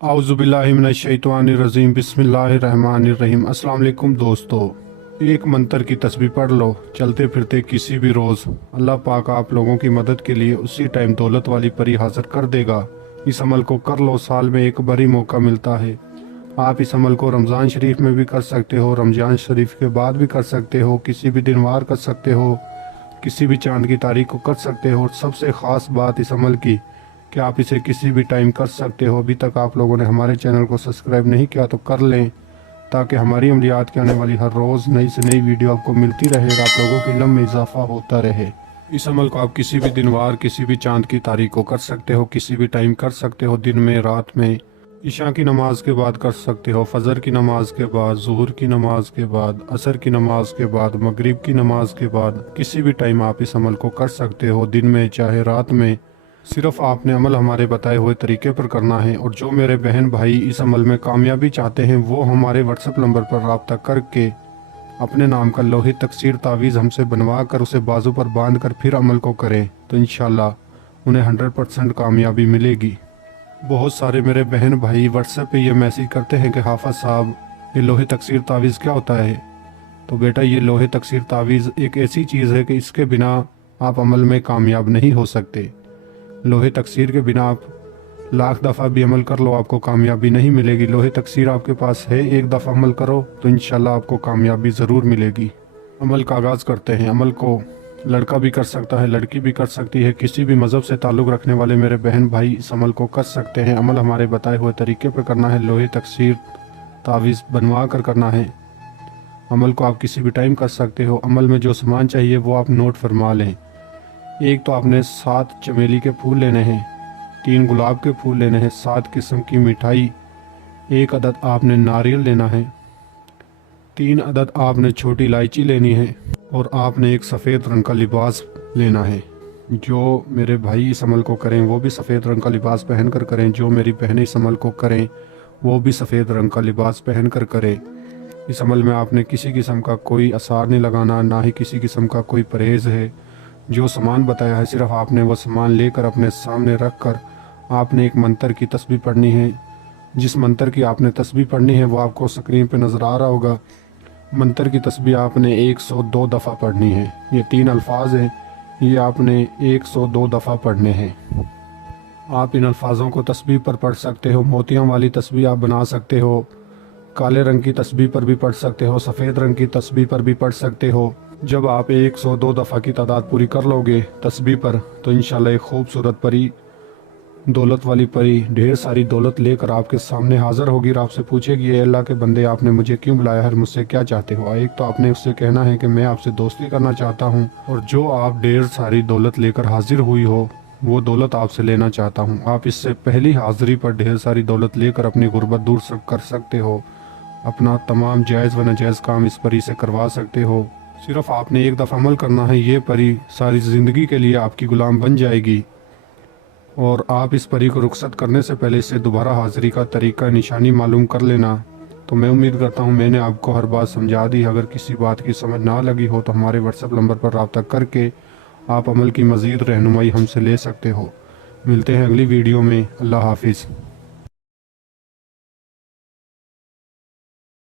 आउज़ुबिल्लाहिमिनश्शैतानिर्रजीम बिस्मिल्लाहिर्रहमानिर्रहीम। अस्सलाम वालेकुम दोस्तों, एक मंत्र की तस्बीह पढ़ लो चलते फिरते किसी भी रोज़। अल्लाह पाक आप लोगों की मदद के लिए उसी टाइम दौलत वाली परी हाजिर कर देगा। इस अमल को कर लो, साल में एक बार ही मौका मिलता है। आप इस अमल को रमज़ान शरीफ में भी कर सकते हो, रमज़ान शरीफ के बाद भी कर सकते हो, किसी भी दिन वार कर सकते हो, किसी भी चांद की तारीख को कर सकते हो। और सबसे ख़ास बात इस अमल की कि आप इसे किसी भी टाइम कर सकते हो। अभी तक आप लोगों ने हमारे चैनल को सब्सक्राइब नहीं किया तो कर लें, ताकि हमारी अमलियात के आने वाली हर रोज़ नई से नई वीडियो आपको मिलती रहे और आप लोगों के इल्म में इजाफा होता रहे। इस अमल को आप किसी भी दिन वार, किसी भी चांद की तारीख को कर सकते हो, किसी भी टाइम कर सकते हो, दिन में, रात में, इशा की नमाज के बाद कर सकते हो, फजर की नमाज के बाद, ज़ुहर की नमाज के बाद, असर की नमाज के बाद, मगरिब की नमाज के बाद, किसी भी टाइम आप इस अमल को कर सकते हो, दिन में चाहे रात में। सिर्फ आपने अमल हमारे बताए हुए तरीके पर करना है। और जो मेरे बहन भाई इस अमल में कामयाबी चाहते हैं वो हमारे व्हाट्सएप नंबर पर रब्ता करके अपने नाम का लोहे तकसीर तावीज़ हमसे बनवा कर उसे बाजू पर बांध कर फिर अमल को करें तो इंशाल्लाह उन्हें 100% कामयाबी मिलेगी। बहुत सारे मेरे बहन भाई व्हाट्सएप पे ये मैसेज करते हैं कि हाफिज़ साहब, ये लोहे तकसीर तावीज़ क्या होता है? तो बेटा, ये लोहे तकसीर तावीज़ एक ऐसी चीज़ है कि इसके बिना आप अमल में कामयाब नहीं हो सकते। लोहे तकसीर के बिना आप लाख दफ़ा भी अमल कर लो, आपको कामयाबी नहीं मिलेगी। लोहे तकसीर आपके पास है, एक दफ़ा अमल करो तो इंशाल्लाह आपको कामयाबी ज़रूर मिलेगी। अमल का आगाज़ करते हैं। अमल को लड़का भी कर सकता है, लड़की भी कर सकती है, किसी भी मज़हब से ताल्लुक़ रखने वाले मेरे बहन भाई इस अमल को कर सकते हैं। अमल हमारे बताए हुए तरीके पर करना है, लोहे तकसीर तावीज़ बनवा कर करना है। अमल को आप किसी भी टाइम कर सकते हो। अमल में जो सामान चाहिए वो आप नोट फरमा लें। एक तो आपने 7 चमेली के फूल लेने हैं, 3 गुलाब के फूल लेने हैं, 7 किस्म की मिठाई, 1 अदद आपने नारियल लेना है, 3 अदद आपने छोटी इलायची लेनी है और आपने एक सफ़ेद रंग का लिबास लेना है। जो मेरे भाई इस अमल को करें वो भी सफ़ेद रंग का लिबास पहन कर करें, जो मेरी बहनें इस अमल को करें वो भी सफ़ेद रंग का लिबास पहन कर करें। इस अमल में आपने किसी किस्म का कोई असर नहीं लगाना, ना ही किसी किस्म का कोई परहेज़ है। जो सामान बताया है सिर्फ आपने वो सामान लेकर अपने सामने रख कर आपने एक मंत्र की तस्बीह पढ़नी है। जिस मंत्र की आपने तस्बीह पढ़नी है वो आपको स्क्रीन पे नज़र आ रहा होगा। मंत्र की तस्बीह आपने 102 दफ़ा पढ़नी है। ये 3 अल्फाज हैं, ये आपने 102 दफ़ा पढ़ने हैं। आप इन अल्फाजों को तस्बीह पर पढ़ सकते हो। मोतियों वाली तस्बीह आप बना सकते हो, काले रंग की तस्बीह पर भी पढ़ सकते हो, सफ़ेद रंग की तस्बीह पर भी पढ़ सकते हो। जब आप 102 दफ़ा की तादाद पूरी कर लोगे तस्बीह पर तो इंशाल्लाह एक खूबसूरत परी, दौलत वाली परी, ढेर सारी दौलत लेकर आपके सामने हाज़िर होगी और आपसे पूछेगी, ये अल्लाह के बंदे, आपने मुझे क्यों बुलाया है, मुझसे क्या चाहते हो? एक तो आपने उससे कहना है कि मैं आपसे दोस्ती करना चाहता हूँ, और जो आप ढेर सारी दौलत लेकर हाजिर हुई हो वो दौलत आपसे लेना चाहता हूँ। आप इससे पहली हाज़िरी पर ढेर सारी दौलत लेकर अपनी गुर्बत दूर कर सकते हो, अपना तमाम जायज़ व नाजायज़ काम इस परी से करवा सकते हो। सिर्फ आपने एक दफ़ा अमल करना है, ये परी सारी ज़िंदगी के लिए आपकी ग़ुलाम बन जाएगी। और आप इस परी को रुखसत करने से पहले इससे दोबारा हाज़िरी का तरीका निशानी मालूम कर लेना। तो मैं उम्मीद करता हूँ मैंने आपको हर बात समझा दी। अगर किसी बात की समझ ना लगी हो तो हमारे व्हाट्सएप नंबर पर रब्ता करके आप अमल की मज़ीद रहनुमाई हमसे ले सकते हो। मिलते हैं अगली वीडियो में। अल्लाह हाफिज़।